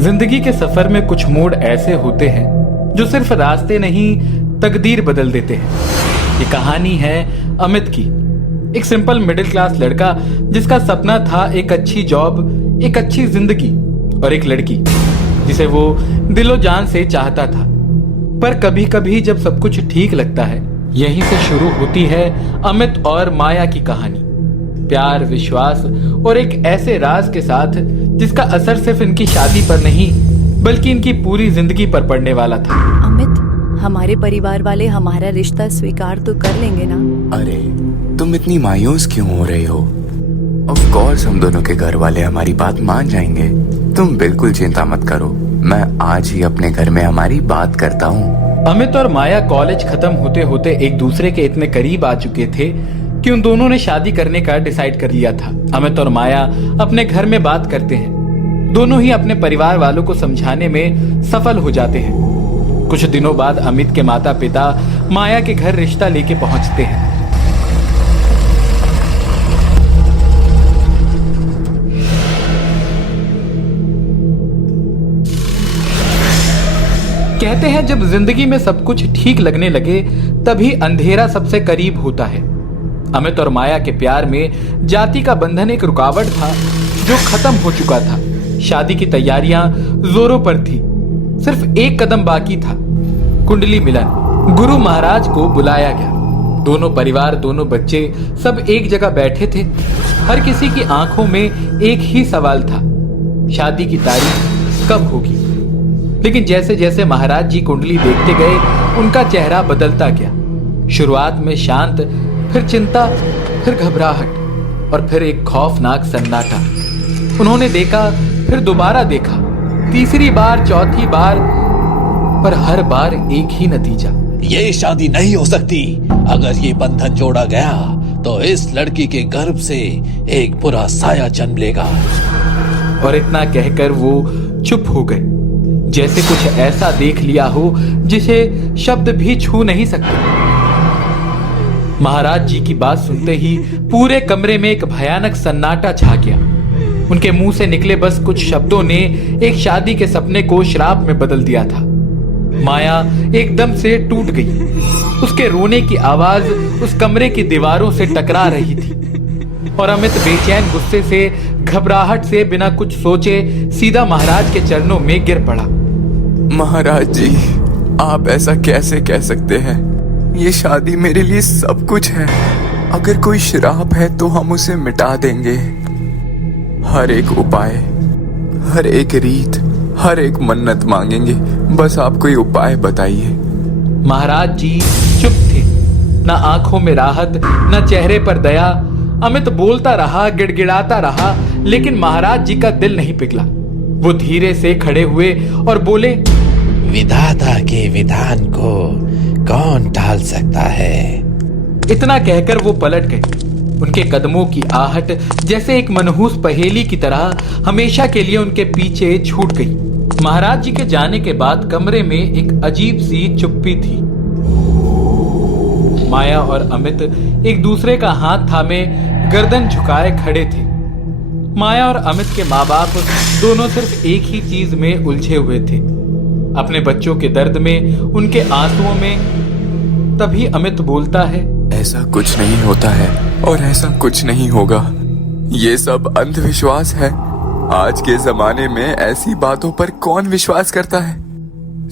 जिंदगी के सफर में कुछ मोड़ ऐसे होते हैं जो सिर्फ रास्ते नहीं तकदीर बदल देते हैं। ये कहानी है अमित की, एक सिंपल मिडिल क्लास लड़का जिसका सपना था एक अच्छी जॉब, एक अच्छी जिंदगी और एक लड़की जिसे वो दिलो जान से चाहता था। पर कभी कभी जब सब कुछ ठीक लगता है, यहीं से शुरू होती है अमित और माया की कहानी। प्यार, विश्वास और एक ऐसे राज के साथ जिसका असर सिर्फ इनकी शादी पर नहीं बल्कि इनकी पूरी जिंदगी पर पड़ने वाला था। अमित, हमारे परिवार वाले हमारा रिश्ता स्वीकार तो कर लेंगे ना? अरे तुम इतनी मायूस क्यों हो रही हो? ऑफ कोर्स हम दोनों के घर वाले हमारी बात मान जाएंगे। तुम बिल्कुल चिंता मत करो, मैं आज ही अपने घर में हमारी बात करता हूँ। अमित और माया कॉलेज खत्म होते होते एक दूसरे के इतने करीब आ चुके थे कि उन दोनों ने शादी करने का डिसाइड कर लिया था। अमित और माया अपने घर में बात करते हैं, दोनों ही अपने परिवार वालों को समझाने में सफल हो जाते हैं। कुछ दिनों बाद अमित के माता पिता माया के घर रिश्ता लेके पहुंचते हैं। कहते हैं जब जिंदगी में सब कुछ ठीक लगने लगे तभी अंधेरा सबसे करीब होता है। अमित और माया के प्यार में जाति का बंधन एक रुकावट था जो खत्म हो चुका था। शादी की तैयारियां जोरों पर थी, सिर्फ एक कदम बाकी था, कुंडली मिलन। गुरु महाराज को बुलाया गया। दोनों परिवार, दोनों बच्चे सब एक जगह बैठे थे। हर किसी की आंखों में एक ही सवाल था, शादी की तारीख कब होगी। लेकिन जैसे जैसे महाराज जी कुंडली देखते गए उनका चेहरा बदलता गया। शुरुआत में शांत, फिर चिंता, फिर घबराहट और फिर एक खौफनाक सन्नाटा। उन्होंने देखा, फिर दोबारा देखा, तीसरी बार, चौथी बार, पर हर बार एक ही नतीजा। ये शादी नहीं हो सकती। अगर ये बंधन जोड़ा गया तो इस लड़की के गर्भ से एक बुरा साया जन्म लेगा। और इतना कहकर वो चुप हो गए, जैसे कुछ ऐसा देख लिया हो जिसे शब्द भी छू नहीं सकते। महाराज जी की बात सुनते ही पूरे कमरे में एक भयानक सन्नाटा छा गया। उनके मुंह से निकले बस कुछ शब्दों ने एक शादी के सपने को श्राप में बदल दिया था। माया एकदम से टूट गई। उसके रोने की आवाज उस कमरे की दीवारों से टकरा रही थी और अमित बेचैन गुस्से से, घबराहट से, बिना कुछ सोचे सीधा महाराज के चरणों में गिर पड़ा। महाराज जी, आप ऐसा कैसे कह सकते हैं? ये शादी मेरे लिए सब कुछ है। अगर कोई श्राप है तो हम उसे मिटा देंगे। हर एक उपाय, हर एक रीत, हर एक मन्नत मांगेंगे। बस आप कोई उपाय बताइए। महाराज जी चुप थे, ना आंखों में राहत, ना चेहरे पर दया। अमित बोलता रहा, गिड़गिड़ाता रहा, लेकिन महाराज जी का दिल नहीं पिघला। वो धीरे से खड़े हुए और बोले, विधाता के विधान को कौन टाल सकता है? इतना कहकर वो पलट गए। उनके कदमों की आहट जैसे एक मनहूस पहेली की तरह हमेशा के लिए उनके पीछे छूट गई। महाराज जी के जाने के बाद कमरे में एक अजीब सी चुप्पी थी। माया और अमित एक दूसरे का हाथ थामे गर्दन झुकाए खड़े थे। माया और अमित के माँ बाप दोनों सिर्फ एक ही चीज में उलझे हुए थे, अपने बच्चों के दर्द में, उनके आंसुओं में। तभी अमित बोलता है, ऐसा कुछ नहीं होता है और ऐसा कुछ नहीं होगा। ये सब अंधविश्वास है। आज के जमाने में ऐसी बातों पर कौन विश्वास करता है?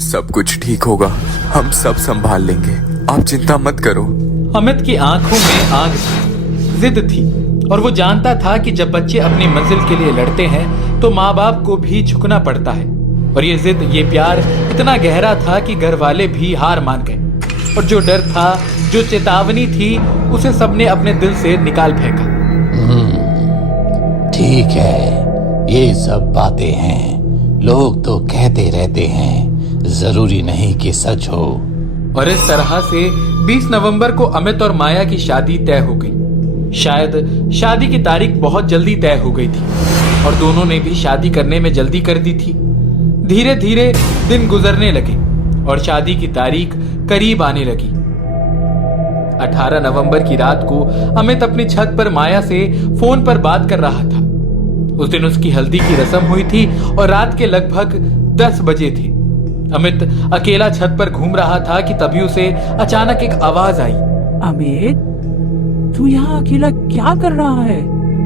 सब कुछ ठीक होगा, हम सब संभाल लेंगे, आप चिंता मत करो। अमित की आंखों में आग थी, जिद थी, और वो जानता था कि जब बच्चे अपनी मंजिल के लिए लड़ते हैं तो माँ बाप को भी झुकना पड़ता है। और ये जिद, ये प्यार इतना गहरा था कि घर वाले भी हार मान गए। और जो डर था, जो चेतावनी थी, उसे सबने अपने दिल से निकाल फेंका। ठीक है, ये सब बातें हैं, लोग तो कहते रहते हैं, जरूरी नहीं कि सच हो। और इस तरह से 20 नवंबर को अमित और माया की शादी तय हो गई। शायद शादी की तारीख बहुत जल्दी तय हो गई थी और दोनों ने भी शादी करने में जल्दी कर दी थी। धीरे धीरे दिन गुजरने लगे और शादी की तारीख करीब आने लगी। 18 नवंबर की रात को अमित अपनी छत पर माया से फोन पर बात कर रहा था। उस दिन उसकी हल्दी की रस्म हुई थी और रात के लगभग 10 बजे थे। अमित अकेला छत पर घूम रहा था कि तभी उसे अचानक एक आवाज आई। अमित, तू यहाँ अकेला क्या कर रहा है?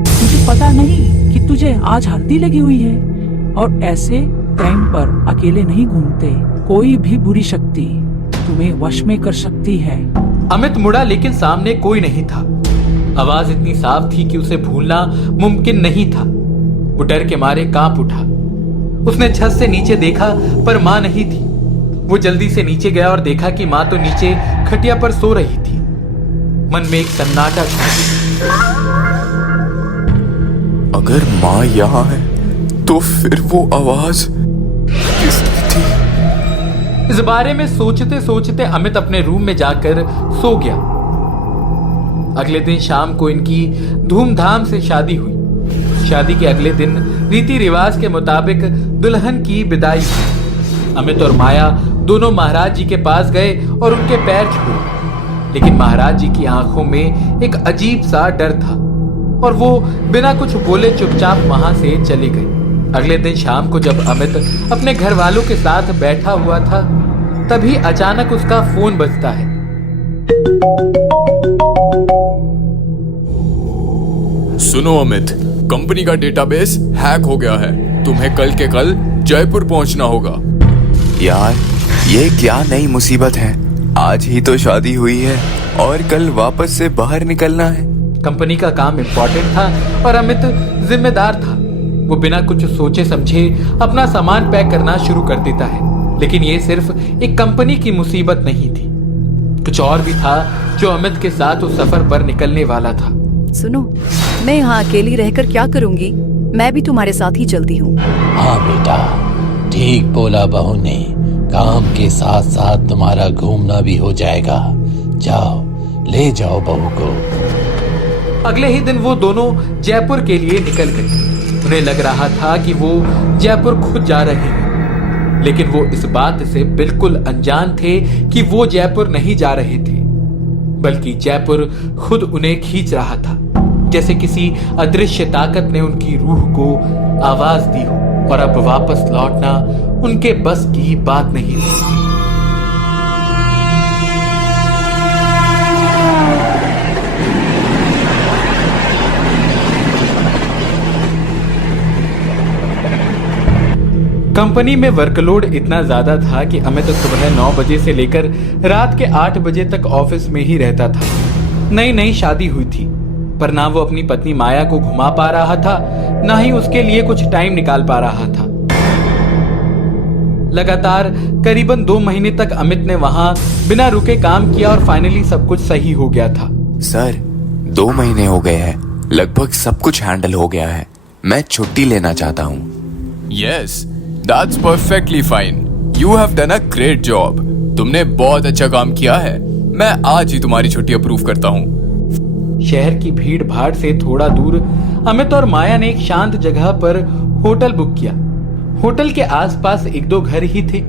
तुझे पता नहीं कि तुझे आज हल्दी लगी हुई है? और ऐसे टाइम पर अकेले नहीं घूमते। कोई भी बुरी शक्ति तुम्हें वश में कर सकती है। अमित मुड़ा लेकिन सामने कोई नहीं था। आवाज इतनी साफ थी कि उसे भूलना मुमकिन नहीं था। वो डर के मारे कांप उठा। उसने छत से नीचे देखा पर माँ नहीं थी। वो जल्दी से नीचे गया और देखा कि माँ तो नीचे खटिया पर सो रही थी। मन में एक सन्नाटा छा गया। अगर माँ यहाँ है तो फिर वो आवाज किसकी थी? इस बारे में सोचते सोचते अमित अपने रूम में जाकर सो गया। अगले दिन शाम को इनकी धूमधाम से शादी हुई। शादी के अगले दिन रीति रिवाज के मुताबिक दुल्हन की विदाई हुई। अमित और माया दोनों महाराज जी के पास गए और उनके पैर छुए, लेकिन महाराज जी की आंखों में एक अजीब सा डर था और वो बिना कुछ बोले चुपचाप वहां से चले गए। अगले दिन शाम को जब अमित अपने घर वालों के साथ बैठा हुआ था, तभी अचानक उसका फोन बजता है। सुनो अमित, कंपनी का डेटाबेस हैक हो गया है। तुम्हें कल के कल जयपुर पहुंचना होगा। यार, ये क्या नई मुसीबत है? आज ही तो शादी हुई है और कल वापस से बाहर निकलना है। कंपनी का काम इम्पोर्टेंट था और अमित जिम्मेदार था। वो बिना कुछ सोचे समझे अपना सामान पैक करना शुरू कर देता है। लेकिन ये सिर्फ एक कंपनी की मुसीबत नहीं थी, कुछ और भी था जो अमित के साथ उस सफर पर निकलने वाला था। सुनो, मैं यहाँ अकेली रहकर क्या करूँगी? मैं भी तुम्हारे साथ ही चलती हूँ। हाँ बेटा, ठीक बोला बहू ने। काम के साथ साथ तुम्हारा घूमना भी हो जाएगा। जाओ, ले जाओ बहू को। अगले ही दिन वो दोनों जयपुर के लिए निकल गए। उन्हें लग रहा था कि वो जयपुर खुद जा रहे हैं, लेकिन वो इस बात से बिल्कुल अनजान थे कि वो जयपुर नहीं जा रहे थे, बल्कि जयपुर खुद उन्हें खींच रहा था। जैसे किसी अदृश्य ताकत ने उनकी रूह को आवाज दी हो और अब वापस लौटना उनके बस की बात नहीं थी। कंपनी में वर्कलोड इतना ज्यादा था कि अमित सुबह 9 बजे से लेकर रात के 8 बजे तक ऑफिस में ही रहता था। नई नई शादी हुई थी, पर ना वो अपनी पत्नी माया को घुमा पा रहा था, ना ही उसके लिए कुछ टाइम निकाल पा रहा था। लगातार करीबन 2 महीने तक अमित ने वहां बिना रुके काम किया और फाइनली सब कुछ सही हो गया था। सर, 2 महीने हो गए हैं, लगभग सब कुछ हैंडल हो गया है। मैं छुट्टी लेना चाहता हूँ। Yes, that's perfectly fine. You have done a great job. तुमने बहुत अच्छा काम किया है। मैं आज ही तुम्हारी छुट्टी अप्रूव करता हूँ। शहर की भीड़ भाड़ से थोड़ा दूर अमित और माया ने एक शांत जगह पर होटल बुक किया। होटल के आसपास 1-2 घर ही थे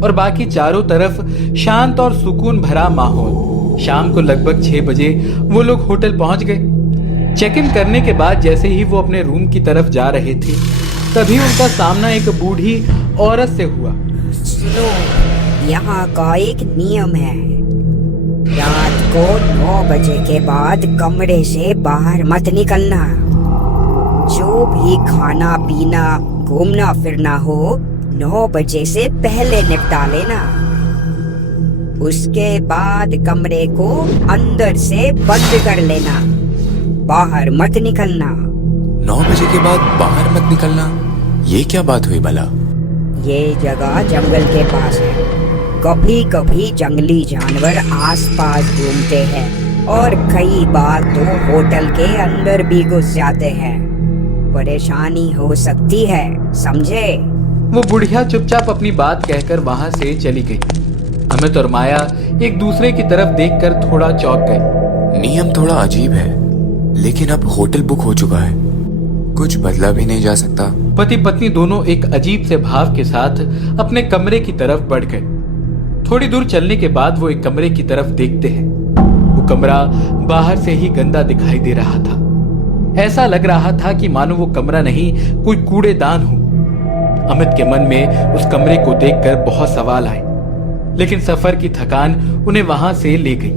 और बाकी चारों तरफ शांत और सुकून भरा माहौल। शाम को लगभग 6 बजे वो लोग होटल पहुंच गए। चेक इन करने के बाद जैसे ही वो अपने रूम की तरफ जा रहे थे, तभी उनका सामना एक बूढ़ी औरत से हुआ। सुनो, यहाँ का एक नियम है, रात को 9 बजे के बाद कमरे से बाहर मत निकलना। जो भी खाना पीना घूमना फिरना हो 9 बजे से पहले निपटा लेना। उसके बाद कमरे को अंदर से बंद कर लेना, बाहर मत निकलना। 9 बजे के बाद बाहर मत निकलना, ये क्या बात हुई भला? ये जगह जंगल के पास है। कभी कभी जंगली जानवर आसपास घूमते हैं और कई बार तो होटल के अंदर भी घुस जाते हैं। परेशानी हो सकती है, समझे? वो बुढ़िया चुपचाप अपनी बात कहकर वहां से चली गई। अमित और माया एक दूसरे की तरफ देखकर थोड़ा चौंक गए। नियम थोड़ा अजीब है, लेकिन अब होटल बुक हो चुका है, कुछ बदला भी नहीं जा सकता। पति पत्नी दोनों एक अजीब से भाव के साथ अपने कमरे की तरफ बढ़ गए। थोड़ी दूर चलने के बाद वो एक कमरे की तरफ देखते हैं। वो कमरा बाहर से ही गंदा दिखाई दे रहा था। ऐसा लग रहा था कि मानो वो कमरा नहीं कोई कूड़ेदान हो। अमित के मन में उस कमरे को देखकर बहुत सवाल आए, लेकिन सफर की थकान उन्हें वहां से ले गई।